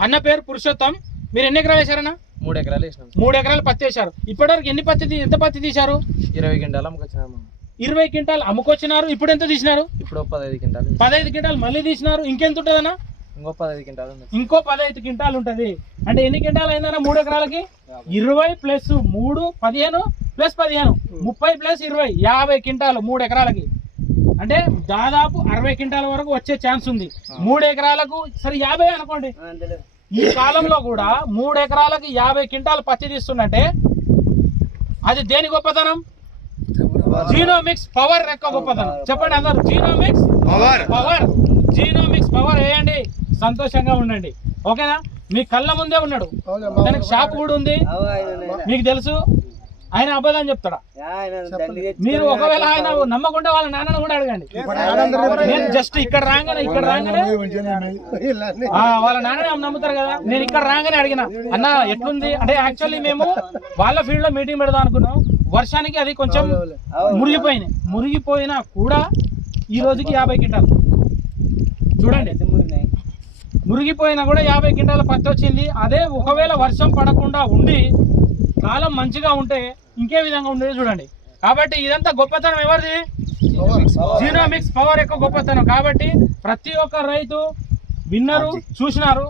అన్న పేరు పురుషోత్తం. మీరు ఎన్ని ఎకరాలు వేశారన్న? మూడు ఎకరాలు వేసినాం. మూడు ఎకరాలు పత్తి వేశారు. ఇప్పటివరకు ఎన్ని పత్తి ఎంత పత్తి తీశారు? ఇరవై క్వింటాలు అమ్ముకొచ్చినాము. ఇరవై క్వింటాలు అమ్ముకొచ్చినారు. ఇప్పుడు ఎంత తీసినారు? ఇప్పుడు పదహైదు క్వింటాలు పదహైదు క్వింటాలు మళ్ళీ తీసినారు. ఇంకెంత ఉంటుందన్న? ఇంకో పదహైదు క్వింటాలు ఇంకో పదహైదు క్వింటాలు ఉంటది. అంటే ఎన్ని క్వింటాలు అయిందన్న మూడు ఎకరాలకి? ఇరవై ప్లస్ మూడు పదిహేను ప్లస్ పదిహేను. ముప్పై ప్లస్ ఇరవై. యాభై క్వింటాలు మూడు ఎకరాలకి. అంటే దాదాపు అరవై క్వింటాల వరకు వచ్చే ఛాన్స్ ఉంది. మూడు ఎకరాలకు సరే యాభై అనుకోండి. ఈ కాలంలో కూడా మూడు ఎకరాలకి యాభై క్వింటాలు పత్తి తీస్తుందంటే అది దేని గొప్పతనం? జీనోమిక్స్ పవర్ యొక్క గొప్పతనం. చెప్పండి అందరు. Genomics power power genomics power వేయండి. సంతోషంగా ఉండండి. ఓకేనా? మీ కళ్ళ ముందే ఉన్నాడు. దానికి షాప్ కూడా ఉంది. మీకు తెలుసు? ఆయన అబద్ధం చెప్తాడా? మీరు ఒకవేళ ఆయన నమ్మకుండా వాళ్ళ నాన్నను కూడా అడగండి. నేను జస్ట్ ఇక్కడ రాగానే ఇక్కడ రాగానే ఆ, వాళ్ళ నాన్ననే నమ్ముతారు కదా. నేను ఇక్కడ రాగానే అడిగిన అన్న ఎట్లుంది? అంటే యాక్చువల్లీ మేము వాళ్ళ ఫీల్డ్లో మీటింగ్ పెడదాం అనుకున్నాం. వర్షానికి అది కొంచెం మురిగిపోయినాయి. మురిగిపోయినా కూడా ఈ రోజుకి యాభై క్వింటాలు. చూడండి. మురిగిపోయినా కూడా యాభై క్వింటాల పత్తి వచ్చింది అదే ఒకవేళ వర్షం పడకుండా ఉండి కాలం మంచిగా ఉంటే ఇంకే విధంగా ఉండేది చూడండి. కాబట్టి ఇదంతా గొప్పతనం ఎవరిది? జీనోమిక్స్ పవర్ యొక్క గొప్పతనం. కాబట్టి ప్రతి ఒక్క రైతు విన్నరు చూసినారు.